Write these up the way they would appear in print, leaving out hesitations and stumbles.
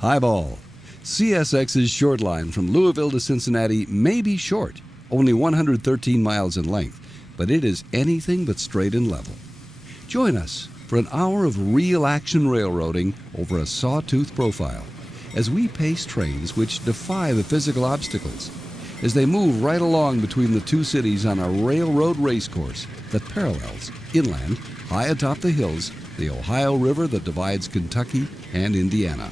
Highball. CSX's short line from Louisville to Cincinnati may be short, only 113 miles in length, but it is anything but straight and level. Join us for an hour of real action railroading over a sawtooth profile as we pace trains which defy the physical obstacles, as they move right along between the two cities on a railroad racecourse that parallels, inland, high atop the hills, the Ohio River that divides Kentucky and Indiana.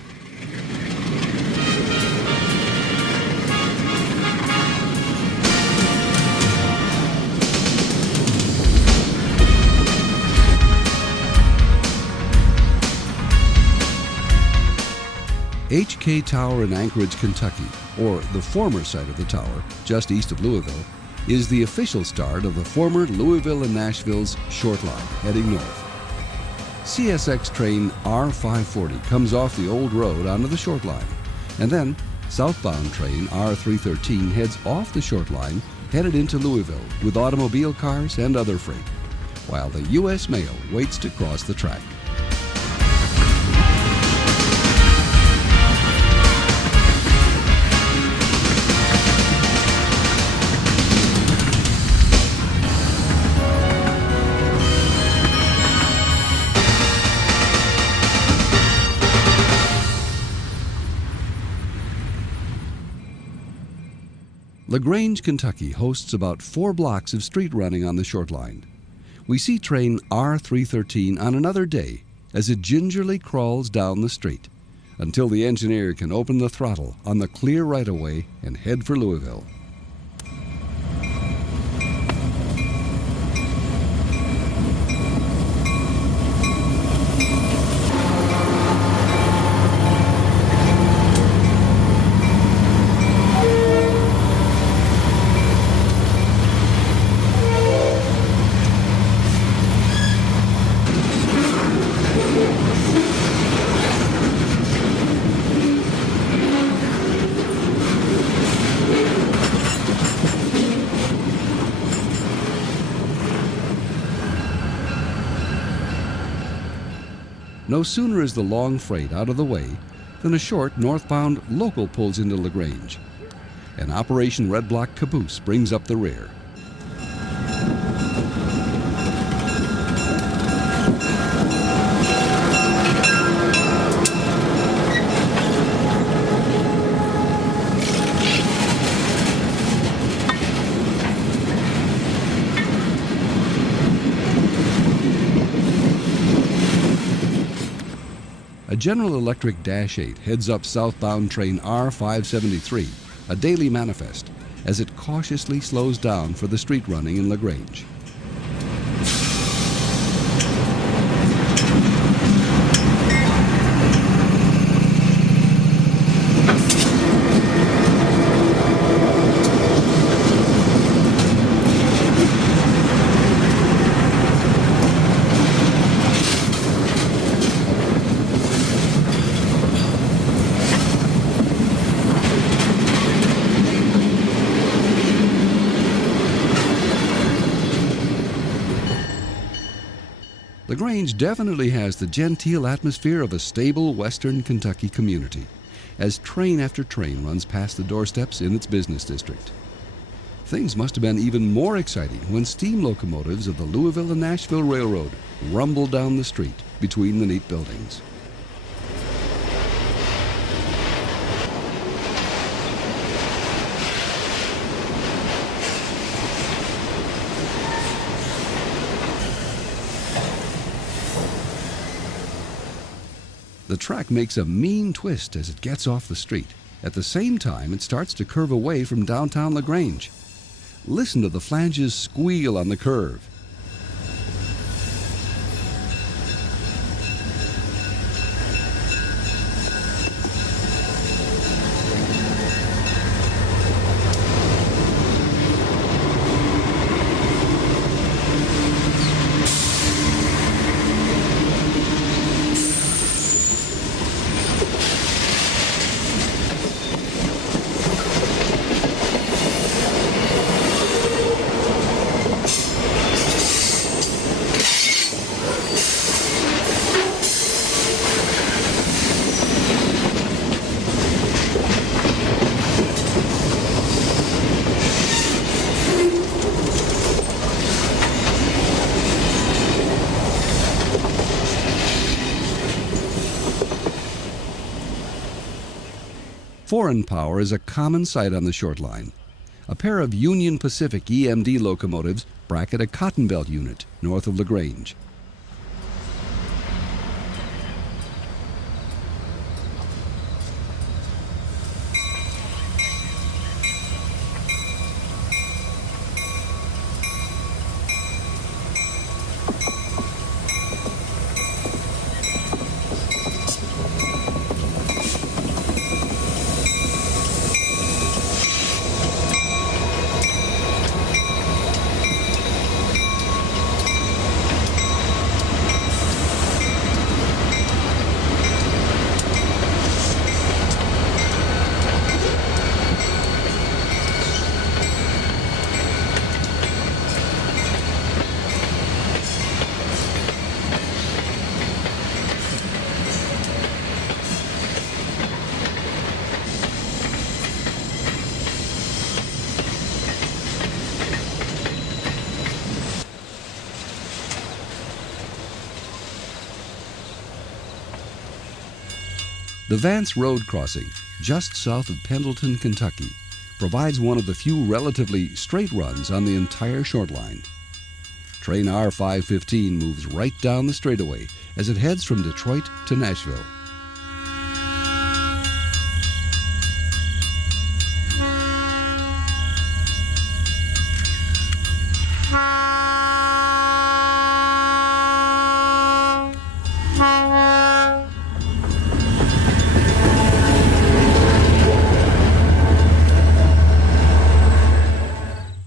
HK Tower in Anchorage, Kentucky, or the former site of the tower, just east of Louisville, is the official start of the former Louisville and Nashville's short line heading north. CSX train R540 comes off the old road onto the short line, and then southbound train R313 heads off the short line headed into Louisville with automobile cars and other freight, while the U.S. mail waits to cross the track. LaGrange, Kentucky hosts about 4 blocks of street running on the short line. We see train R313 on another day as it gingerly crawls down the street until the engineer can open the throttle on the clear right-of-way and head for Louisville. No sooner is the long freight out of the way than a short northbound local pulls into LaGrange. An Operation Red Block caboose brings up the rear. A General Electric Dash 8 heads up southbound train R573, a daily manifest, as it cautiously slows down for the street running in LaGrange. LaGrange definitely has the genteel atmosphere of a stable western Kentucky community, as train after train runs past the doorsteps in its business district. Things must have been even more exciting when steam locomotives of the Louisville and Nashville Railroad rumbled down the street between the neat buildings. The track makes a mean twist as it gets off the street. At the same time, it starts to curve away from downtown LaGrange. Listen to the flanges squeal on the curve. Foreign power is a common sight on the short line. A pair of Union Pacific EMD locomotives bracket a cotton belt unit north of LaGrange. The Vance Road crossing, just south of Pendleton, Kentucky, provides one of the few relatively straight runs on the entire short line. Train R515 moves right down the straightaway as it heads from Detroit to Nashville.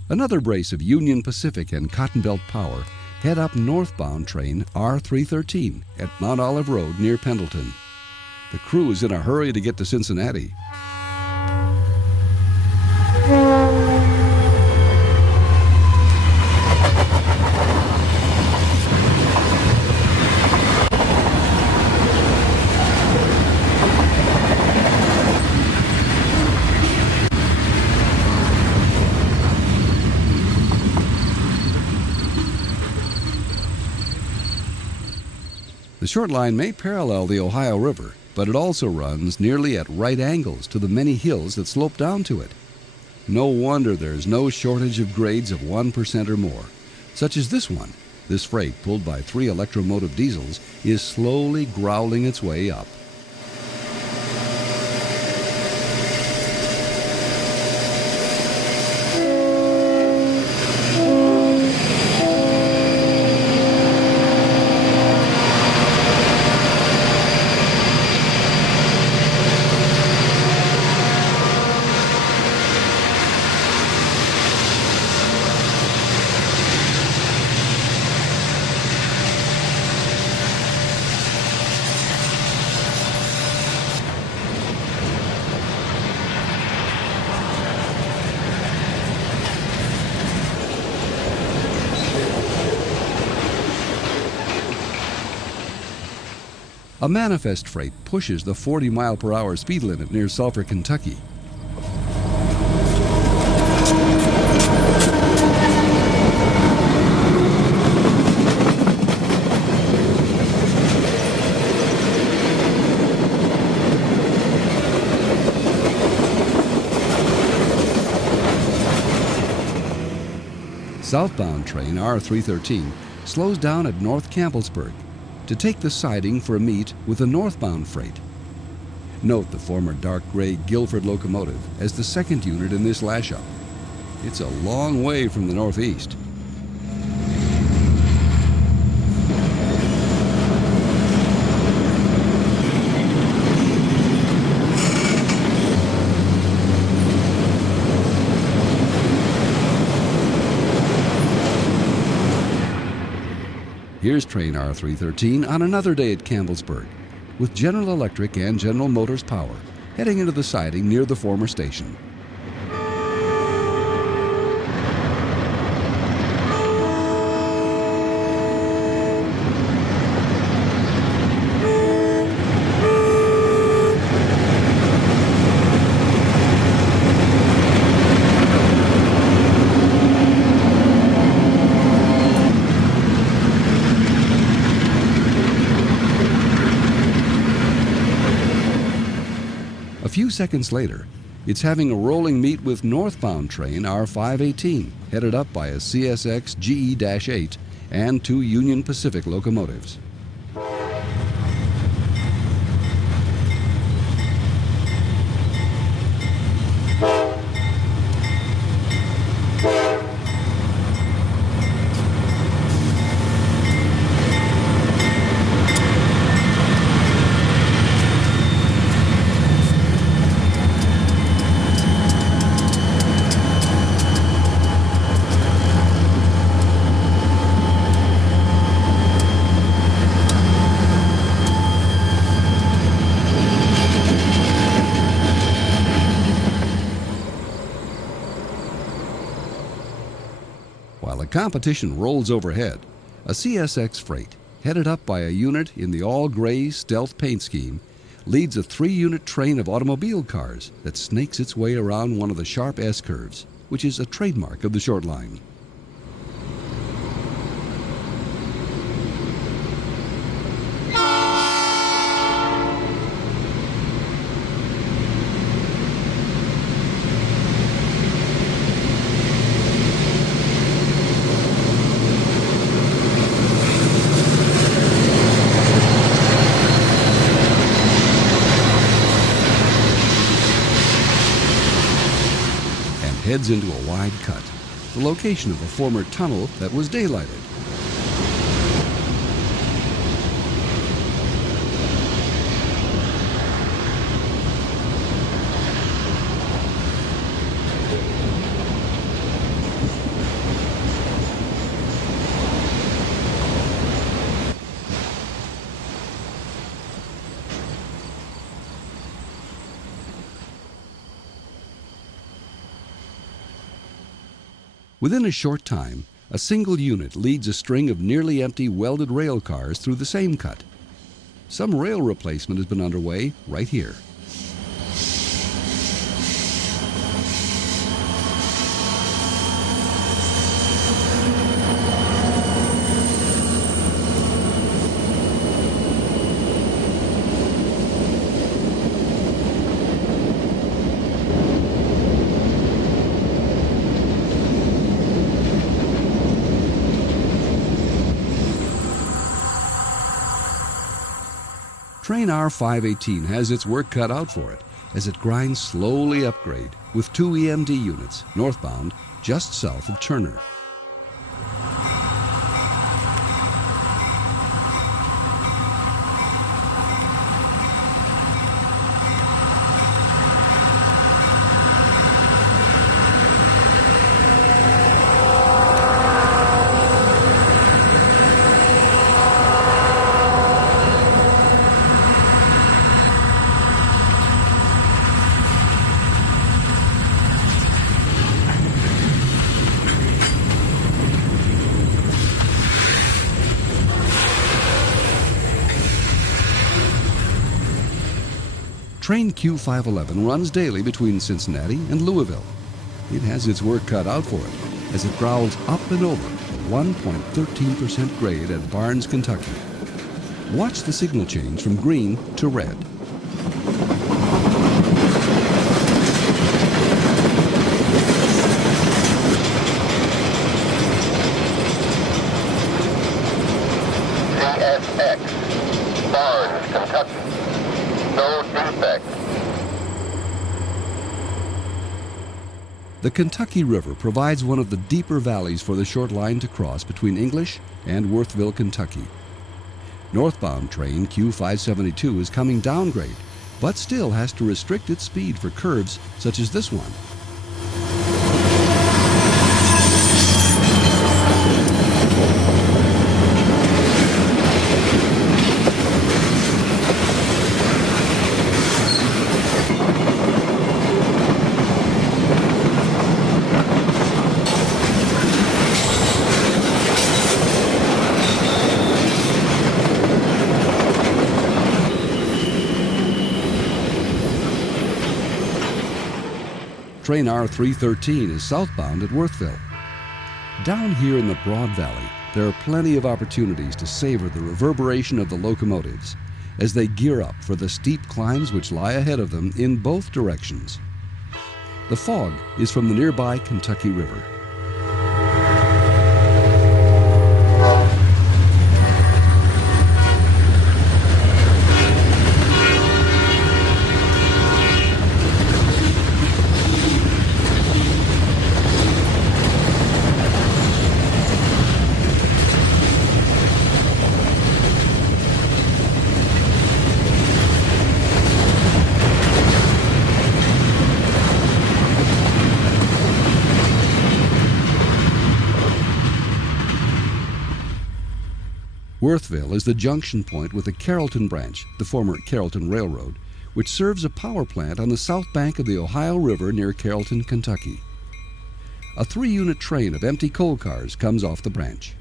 Another brace of Union Pacific and Cotton Belt power head up northbound train R313 at Mount Olive Road near Pendleton. The crew is in a hurry to get to Cincinnati. The short line may parallel the Ohio River, but it also runs nearly at right angles to the many hills that slope down to it. No wonder there's no shortage of grades of 1% or more, such as this one. This freight, pulled by 3 electromotive diesels, is slowly growling its way up. A manifest freight pushes the 40-mile-per-hour speed limit near Sulphur, Kentucky. Southbound train R313 slows down at North Campbellsburg to take the siding for a meet with the northbound freight. Note the former dark gray Guilford locomotive as the second unit in this lash-up. It's a long way from the northeast. Here's train R313 on another day at Campbellsburg, with General Electric and General Motors power, heading into the siding near the former station. A few seconds later, it's having a rolling meet with northbound train R518, headed up by a CSX GE-8 and 2 Union Pacific locomotives. While the competition rolls overhead, a CSX freight, headed up by a unit in the all-gray stealth paint scheme, leads a 3-unit train of automobile cars that snakes its way around one of the sharp S-curves, which is a trademark of the short line. Heads into a wide cut, the location of a former tunnel that was daylighted. Within a short time, a single unit leads a string of nearly empty welded rail cars through the same cut. Some rail replacement has been underway right here. Train R518 has its work cut out for it as it grinds slowly upgrade with 2 EMD units northbound just south of Turner. Train Q511 runs daily between Cincinnati and Louisville. It has its work cut out for it as it growls up and over a 1.13% grade at Barnes, Kentucky. Watch the signal change from green to red. CSX, Barnes, Kentucky. No defect. The Kentucky River provides one of the deeper valleys for the short line to cross between English and Worthville, Kentucky. Northbound train Q572 is coming downgrade, but still has to restrict its speed for curves such as this one. Train R313 is southbound at Worthville. Down here in the Broad Valley, there are plenty of opportunities to savor the reverberation of the locomotives, as they gear up for the steep climbs which lie ahead of them in both directions. The fog is from the nearby Kentucky River. Worthville is the junction point with the Carrollton branch, the former Carrollton Railroad, which serves a power plant on the south bank of the Ohio River near Carrollton, Kentucky. A 3-unit train of empty coal cars comes off the branch.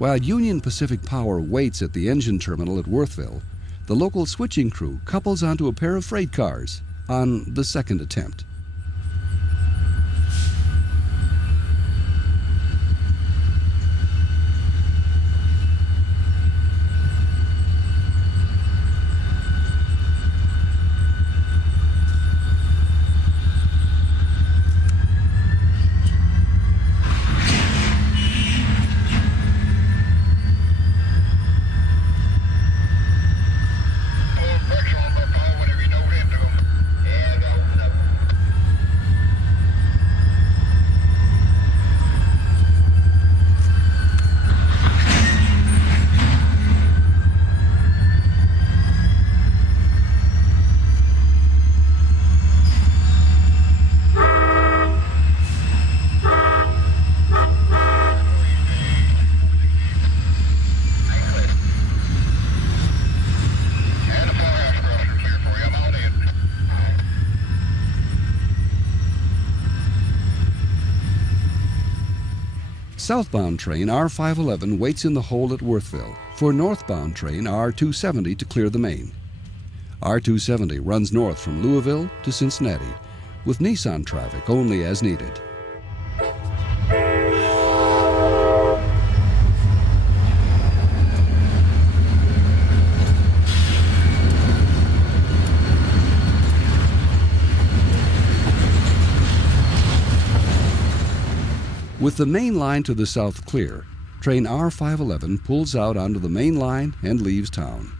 While Union Pacific Power waits at the engine terminal at Worthville, the local switching crew couples onto a pair of freight cars on the second attempt. Southbound train R511 waits in the hole at Worthville for northbound train R270 to clear the main. R270 runs north from Louisville to Cincinnati, with Nissan traffic only as needed. With the main line to the south clear, train R511 pulls out onto the main line and leaves town.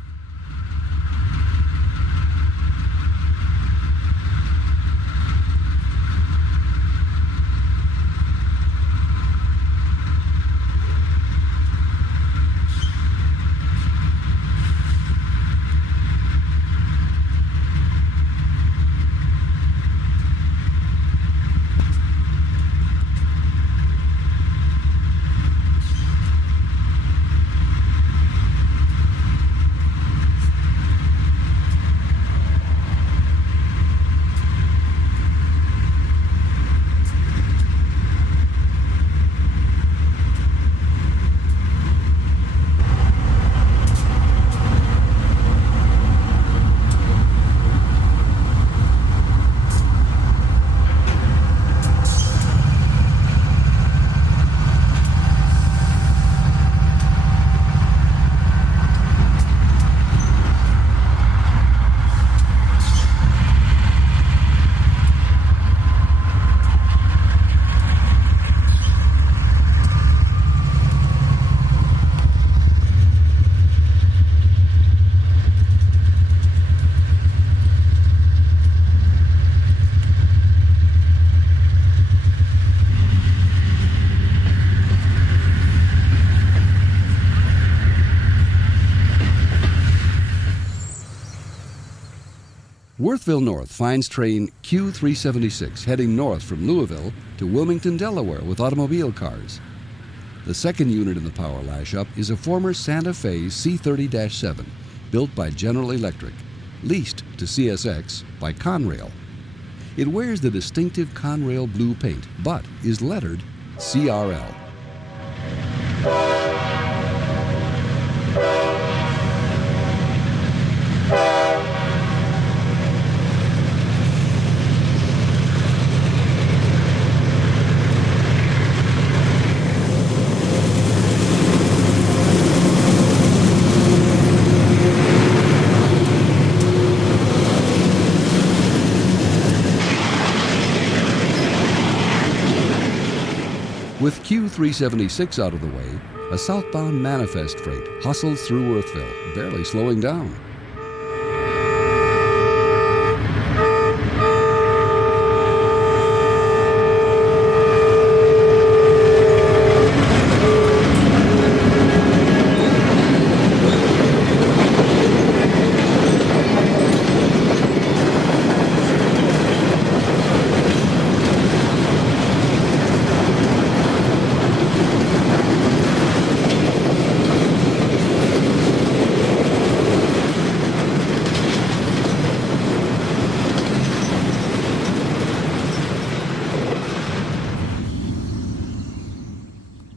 Worthville North finds train Q376 heading north from Louisville to Wilmington, Delaware with automobile cars. The second unit in the power lash-up is a former Santa Fe C30-7 built by General Electric, leased to CSX by Conrail. It wears the distinctive Conrail blue paint, but is lettered CRL. With Q376 out of the way, a southbound manifest freight hustles through Louisville, barely slowing down.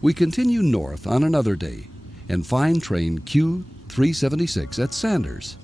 We continue north on another day and find train Q376 at Sanders.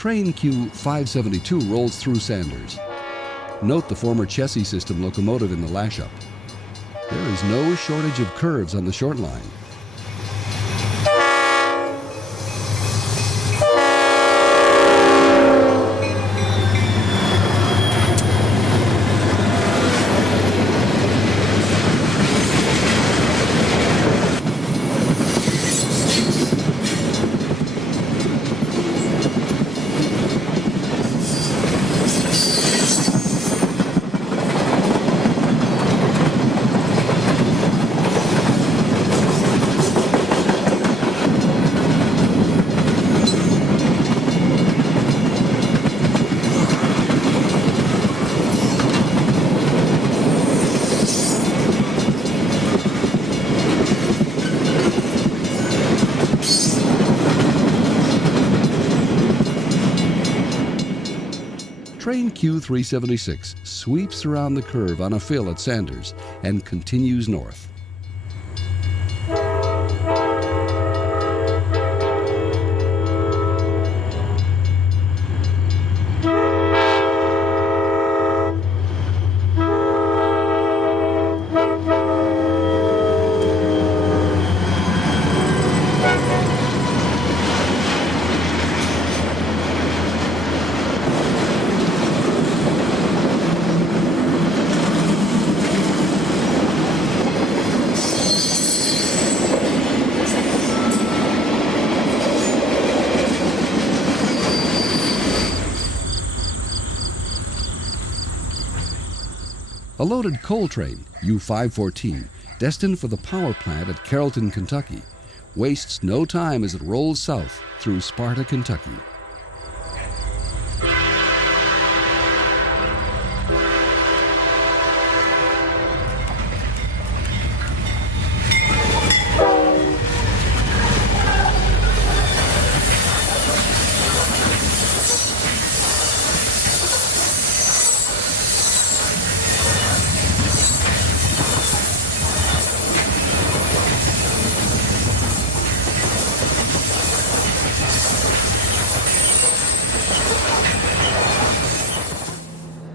Train Q572 rolls through Sanders. Note the former chassis system locomotive in the lash-up. There is no shortage of curves on the short line. Train Q376 sweeps around the curve on a fill at Sanders and continues north. A loaded coal train, U514, destined for the power plant at Carrollton, Kentucky, wastes no time as it rolls south through Sparta, Kentucky.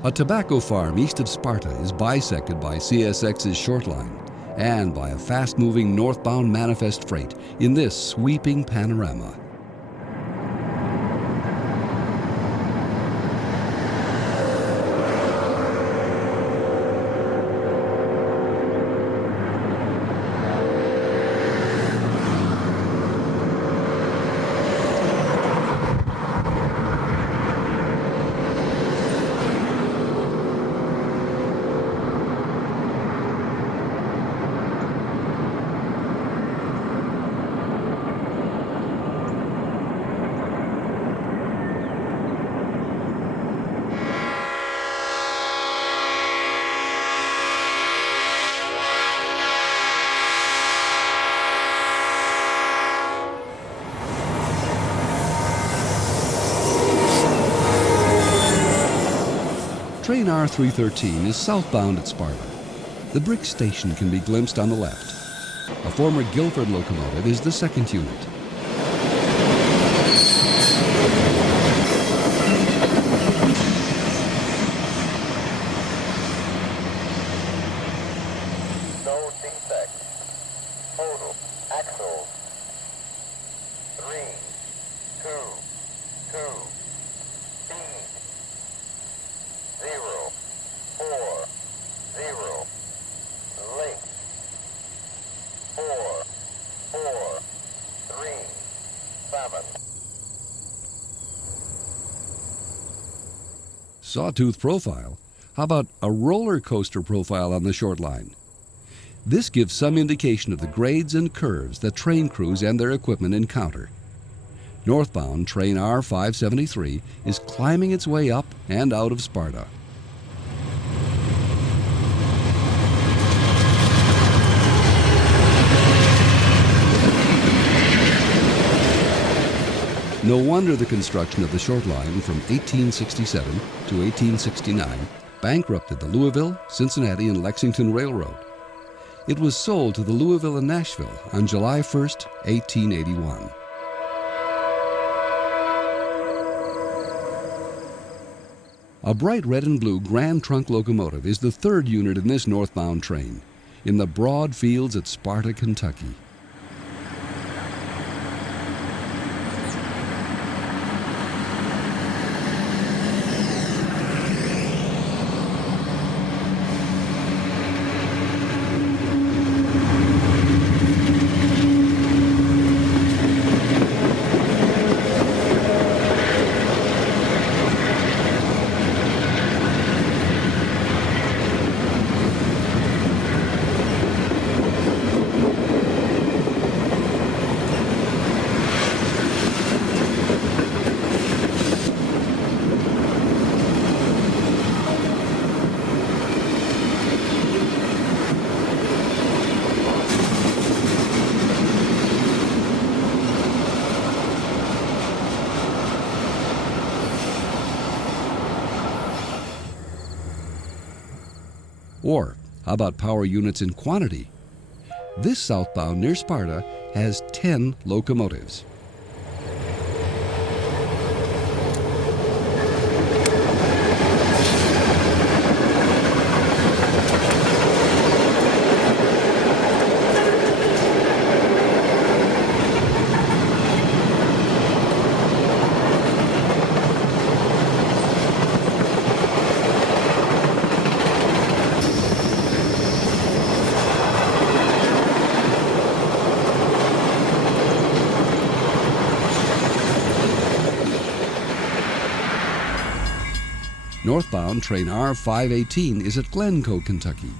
A tobacco farm east of Sparta is bisected by CSX's short line, and by a fast-moving northbound manifest freight in this sweeping panorama. Train R313 is southbound at Sparta. The brick station can be glimpsed on the left. A former Guilford locomotive is the second unit. No defects. Total. Axle. 3, 2, 2. Speed. 0, 4, 0. Length. 4, 4, 3, 7. Sawtooth profile? How about a roller coaster profile on the short line? This gives some indication of the grades and curves that train crews and their equipment encounter. Northbound train R573 is climbing its way up and out of Sparta. No wonder the construction of the short line from 1867 to 1869 bankrupted the Louisville, Cincinnati, and Lexington Railroad. It was sold to the Louisville and Nashville on July 1, 1881. A bright red and blue Grand Trunk locomotive is the third unit in this northbound train, in the broad fields at Sparta, Kentucky. Or how about power units in quantity? This southbound near Sparta has 10 locomotives. Northbound train R518 is at Glencoe, Kentucky.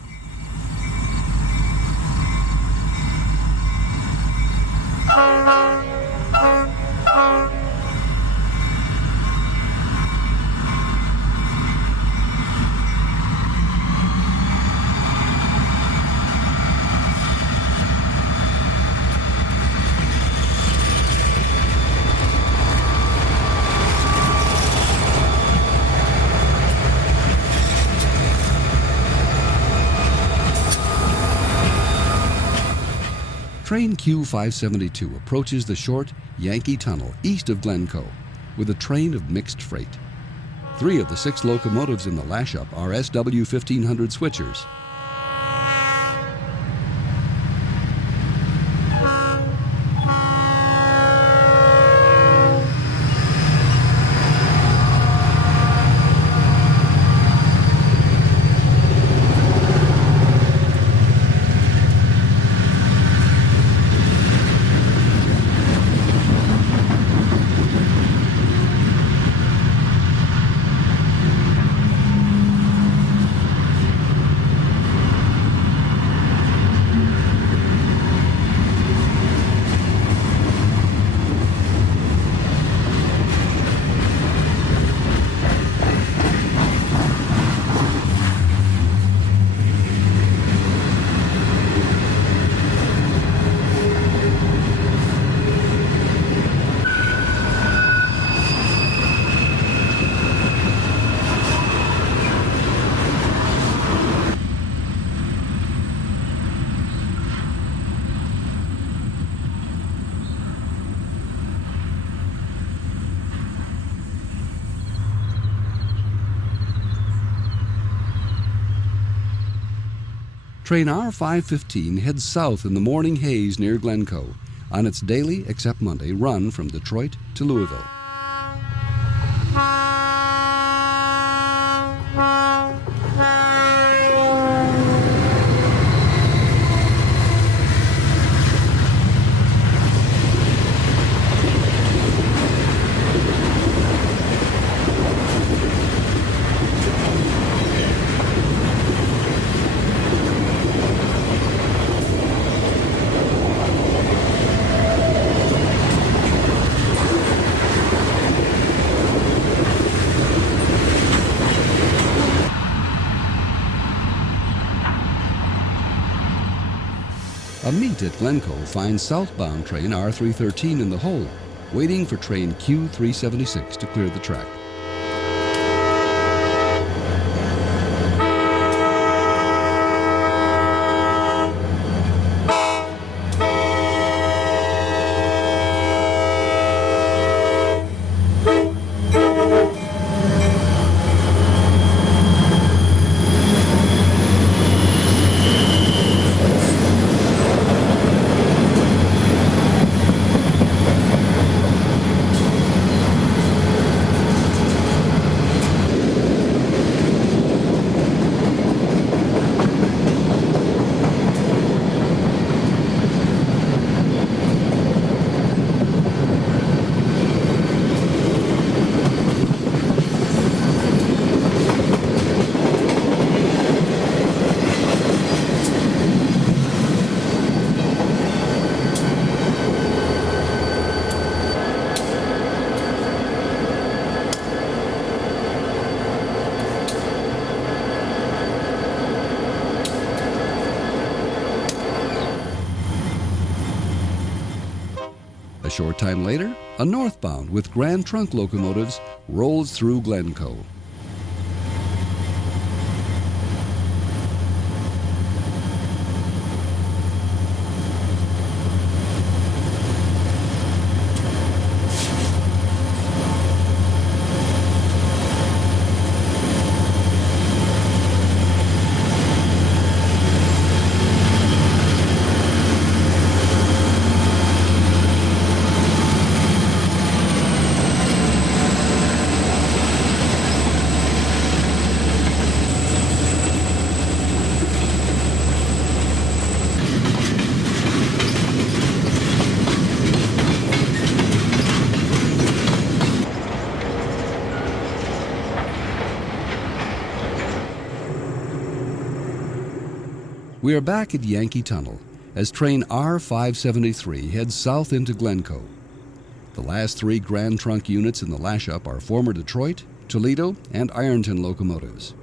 Train Q572 approaches the short Yankee Tunnel east of Glencoe with a train of mixed freight. 3 of the 6 locomotives in the lash-up are SW 1500 switchers. Train R515 heads south in the morning haze near Glencoe on its daily, except Monday, run from Detroit to Louisville. A meet at Glencoe finds southbound train R313 in the hole, waiting for train Q376 to clear the track. A short time later, a northbound with Grand Trunk locomotives rolls through Glencoe. We are back at Yankee Tunnel as train R573 heads south into Glencoe. The last three Grand Trunk units in the lash-up are former Detroit, Toledo, and Ironton locomotives.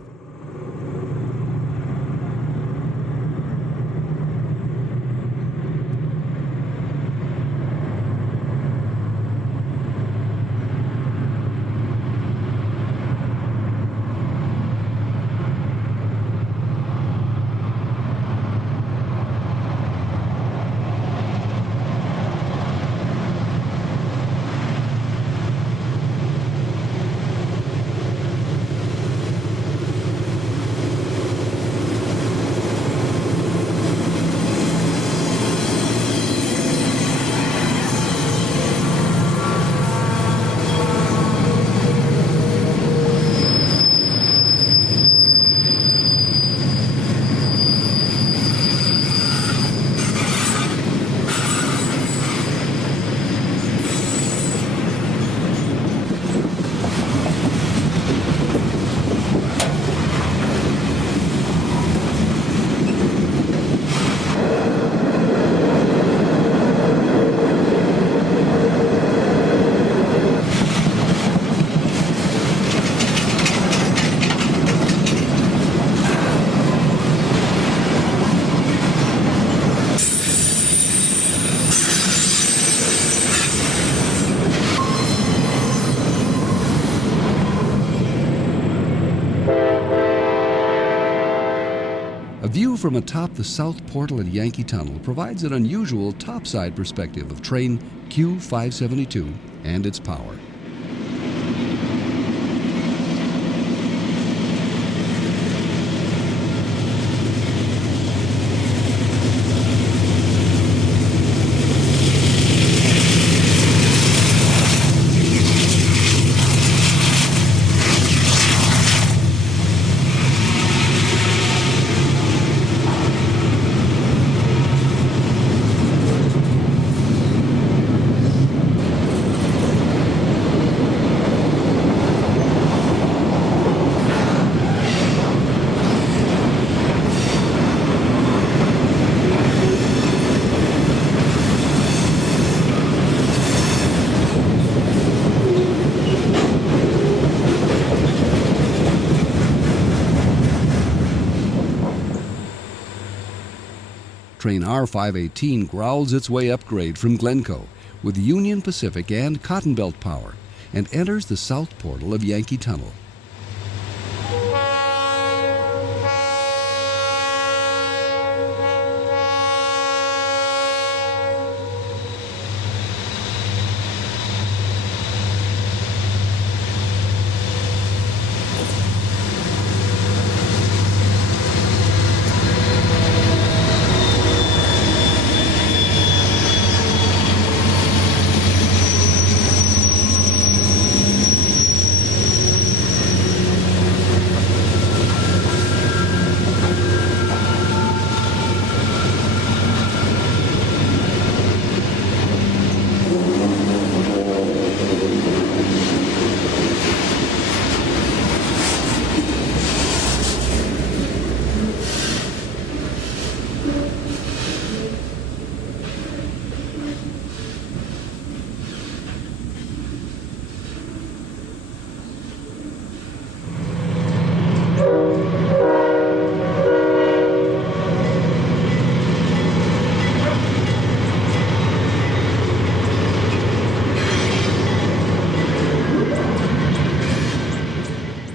A view from atop the south portal at Yankee Tunnel provides an unusual topside perspective of train Q572 and its power. Train R518 growls its way upgrade from Glencoe with Union Pacific and Cotton Belt power and enters the south portal of Yankee Tunnel.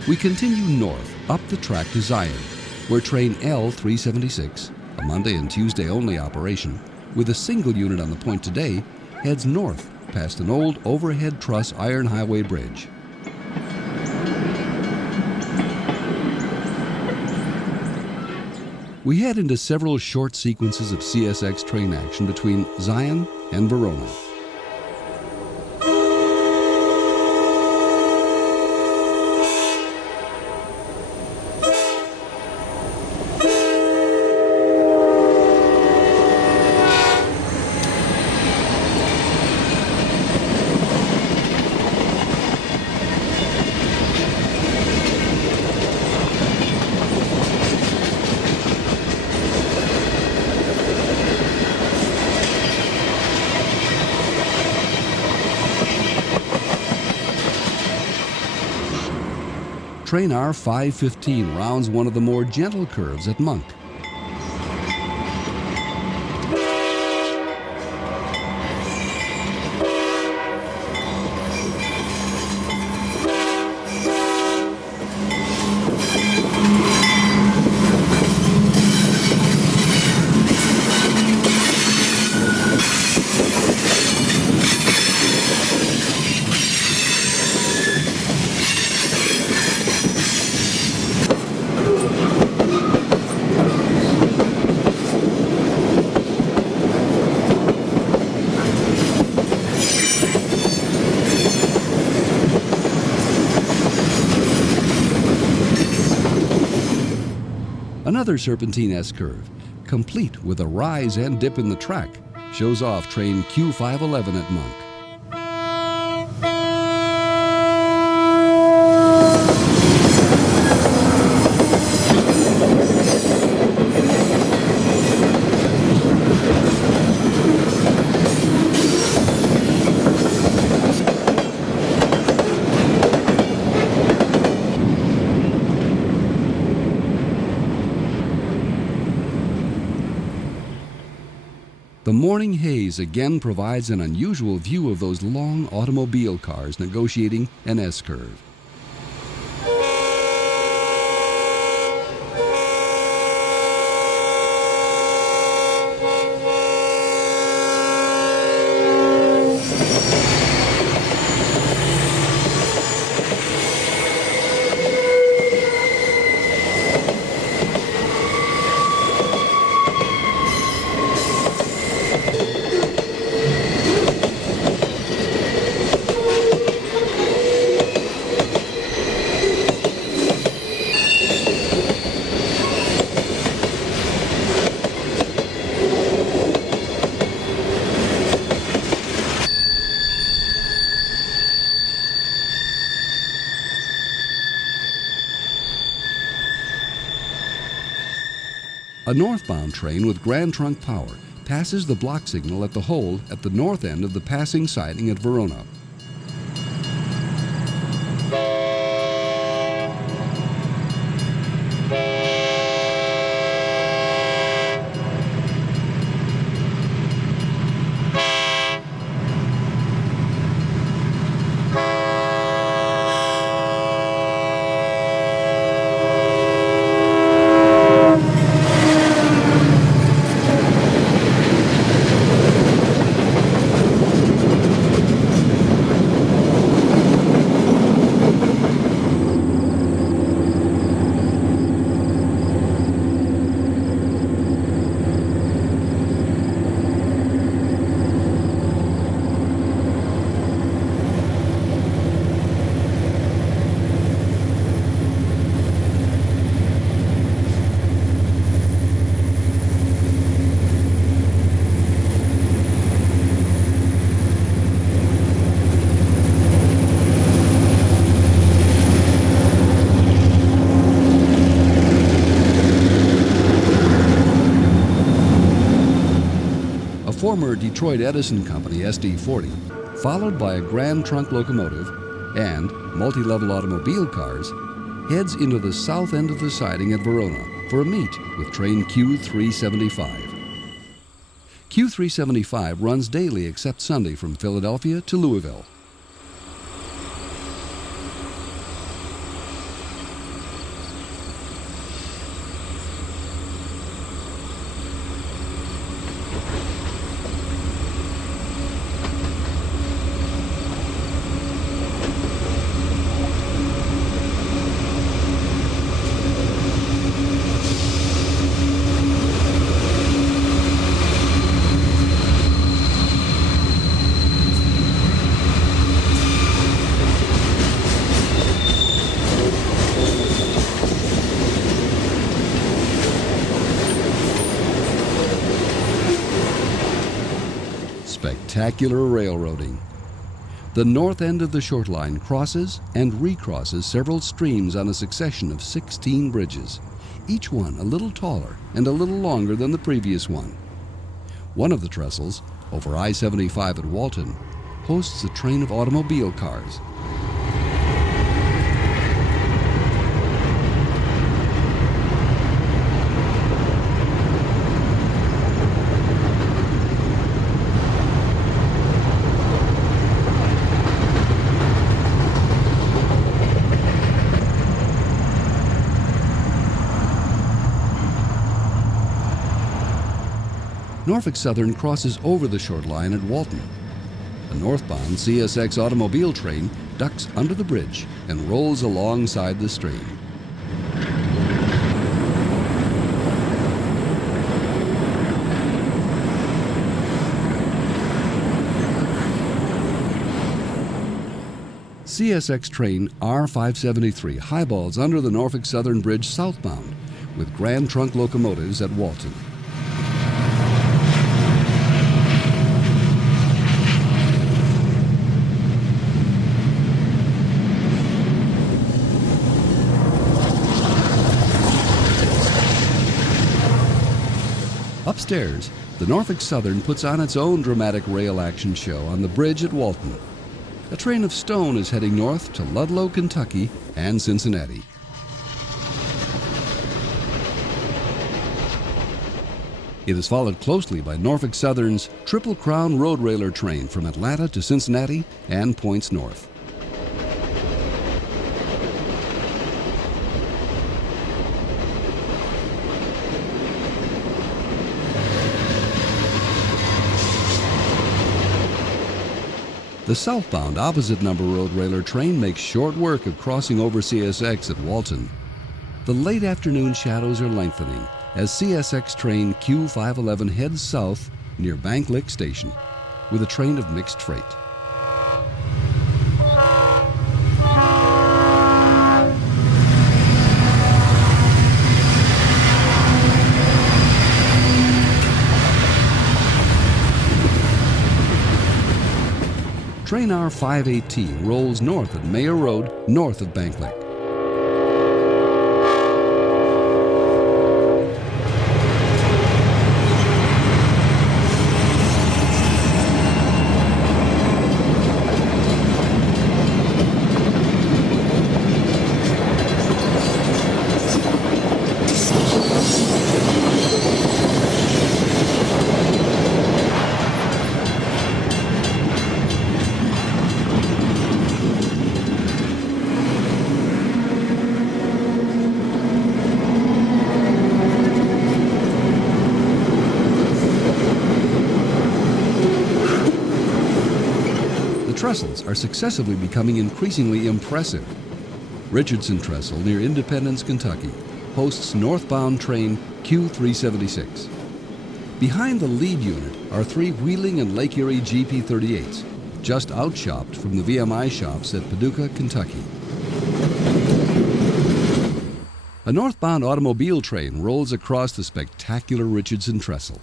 We continue north up the track to Zion, where train L376, a Monday and Tuesday only operation, with a single unit on the point today, heads north past an old overhead truss iron highway bridge. We head into several short sequences of CSX train action between Zion and Verona. Train R515 rounds one of the more gentle curves at Monk. Another serpentine S-curve, complete with a rise and dip in the track, shows off train Q511 at Monk. The morning haze again provides an unusual view of those long automobile cars negotiating an S-curve. A northbound train with Grand Trunk power passes the block signal at the hole at the north end of the passing siding at Verona. former Detroit Edison Company SD40, followed by a Grand Trunk locomotive and multi-level automobile cars, heads into the south end of the siding at Verona for a meet with train Q375. Q375 runs daily except Sunday from Philadelphia to Louisville. Spectacular railroading. The north end of the short line crosses and recrosses several streams on a succession of 16 bridges, each one a little taller and a little longer than the previous one. One of the trestles, over I-75 at Walton, hosts a train of automobile cars. Norfolk Southern crosses over the short line at Walton. A northbound CSX automobile train ducks under the bridge and rolls alongside the stream. CSX train R573 highballs under the Norfolk Southern Bridge southbound with Grand Trunk locomotives at Walton. Upstairs, the Norfolk Southern puts on its own dramatic rail action show on the bridge at Walton. A train of stone is heading north to Ludlow, Kentucky, and Cincinnati. It is followed closely by Norfolk Southern's Triple Crown Road Railer train from Atlanta to Cincinnati and points north. The southbound opposite number road railer train makes short work of crossing over CSX at Walton. The late afternoon shadows are lengthening as CSX train Q511 heads south near Bank Lick Station with a train of mixed freight. Train R518 rolls north at Mayer Road, north of Bank Lick. Trestles are successively becoming increasingly impressive. Richardson Trestle near Independence, Kentucky, hosts northbound train Q376. Behind the lead unit are three Wheeling and Lake Erie GP38s, just outshopped from the VMI shops at Paducah, Kentucky. A northbound automobile train rolls across the spectacular Richardson Trestle.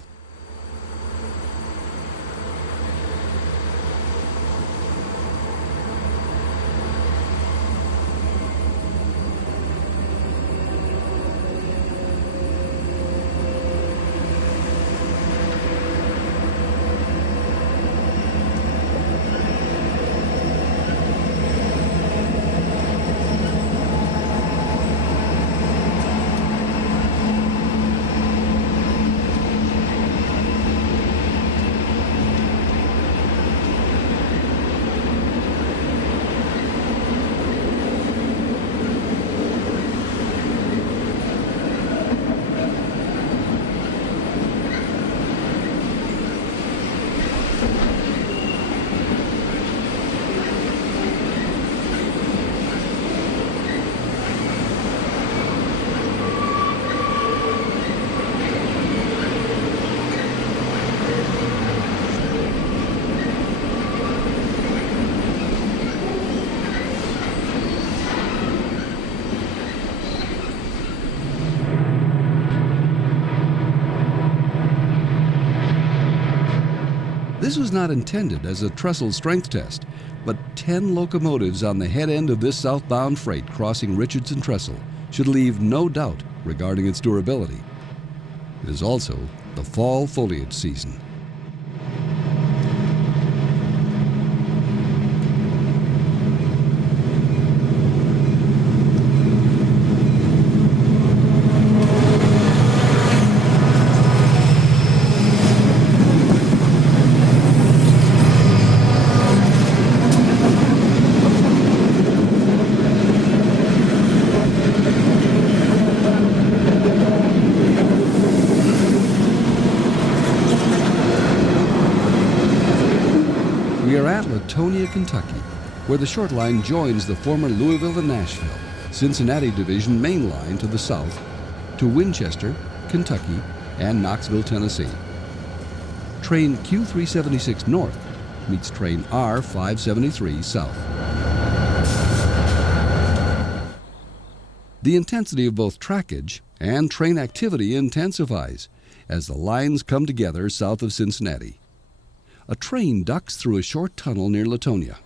This was not intended as a trestle strength test, but 10 locomotives on the head end of this southbound freight crossing Richardson Trestle should leave no doubt regarding its durability. It is also the fall foliage season. We are at Latonia, Kentucky, where the short line joins the former Louisville and Nashville, Cincinnati Division main line to the south, to Winchester, Kentucky, and Knoxville, Tennessee. Train Q376 north meets train R573 south. The intensity of both trackage and train activity intensifies as the lines come together south of Cincinnati. A train ducks through a short tunnel near Latonia.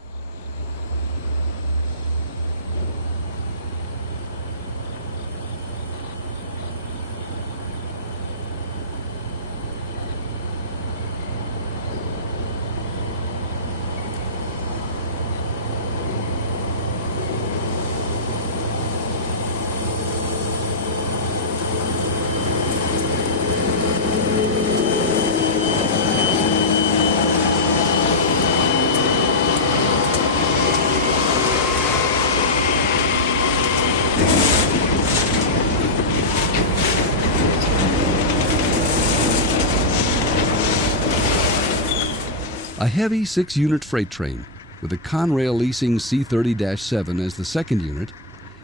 A heavy 6-unit freight train with a Conrail Leasing C30-7 as the second unit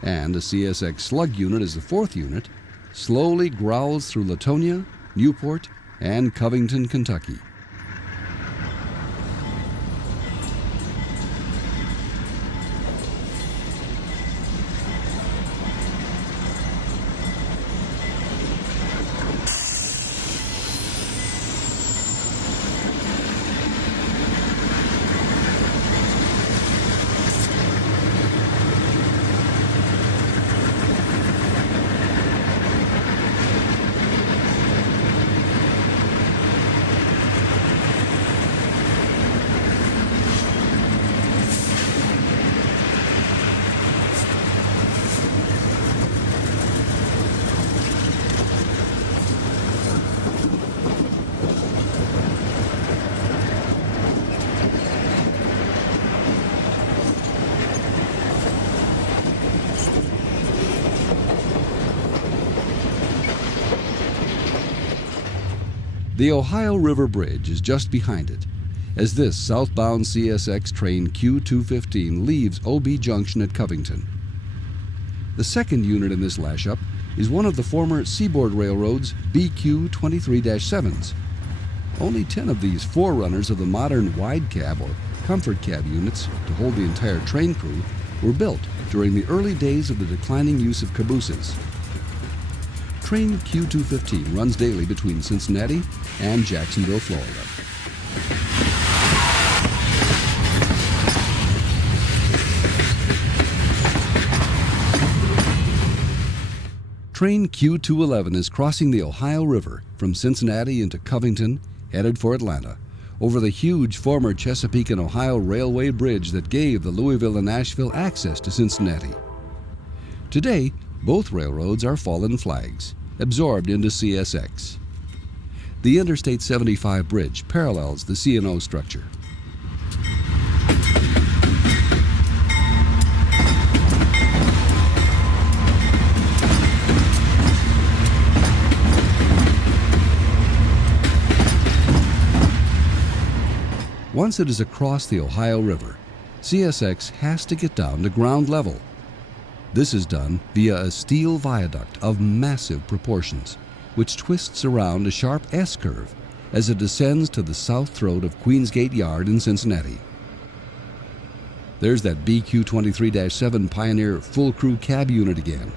and a CSX Slug unit as the fourth unit slowly growls through Latonia, Newport, and Covington, Kentucky. The Ohio River Bridge is just behind it, as this southbound CSX train Q215 leaves OB Junction at Covington. The second unit in this lash-up is one of the former Seaboard Railroad's BQ-23-7s. Only 10 of these forerunners of the modern wide cab or comfort cab units to hold the entire train crew were built during the early days of the declining use of cabooses. Train Q215 runs daily between Cincinnati and Jacksonville, Florida. Train Q211 is crossing the Ohio River from Cincinnati into Covington, headed for Atlanta, over the huge former Chesapeake and Ohio Railway bridge that gave the Louisville and Nashville access to Cincinnati. Today, both railroads are fallen flags, absorbed into CSX. The Interstate 75 bridge parallels the C&O structure. Once it is across the Ohio River, CSX has to get down to ground level. This is done via a steel viaduct of massive proportions, which twists around a sharp S-curve as it descends to the south throat of Queensgate Yard in Cincinnati. There's that BQ-23-7 Pioneer full crew cab unit again.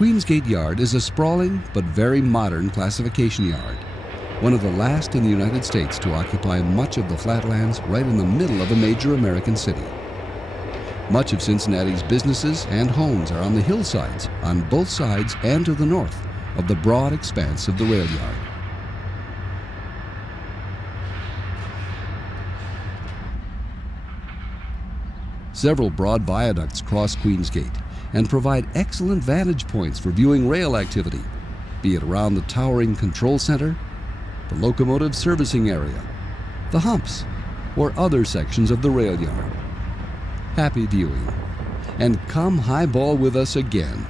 Queensgate Yard is a sprawling but very modern classification yard, one of the last in the United States to occupy much of the flatlands right in the middle of a major American city. Much of Cincinnati's businesses and homes are on the hillsides on both sides and to the north of the broad expanse of the rail yard. Several broad viaducts cross Queensgate and provide excellent vantage points for viewing rail activity, be it around the towering control center, the locomotive servicing area, the humps, or other sections of the rail yard. Happy viewing, and come highball with us again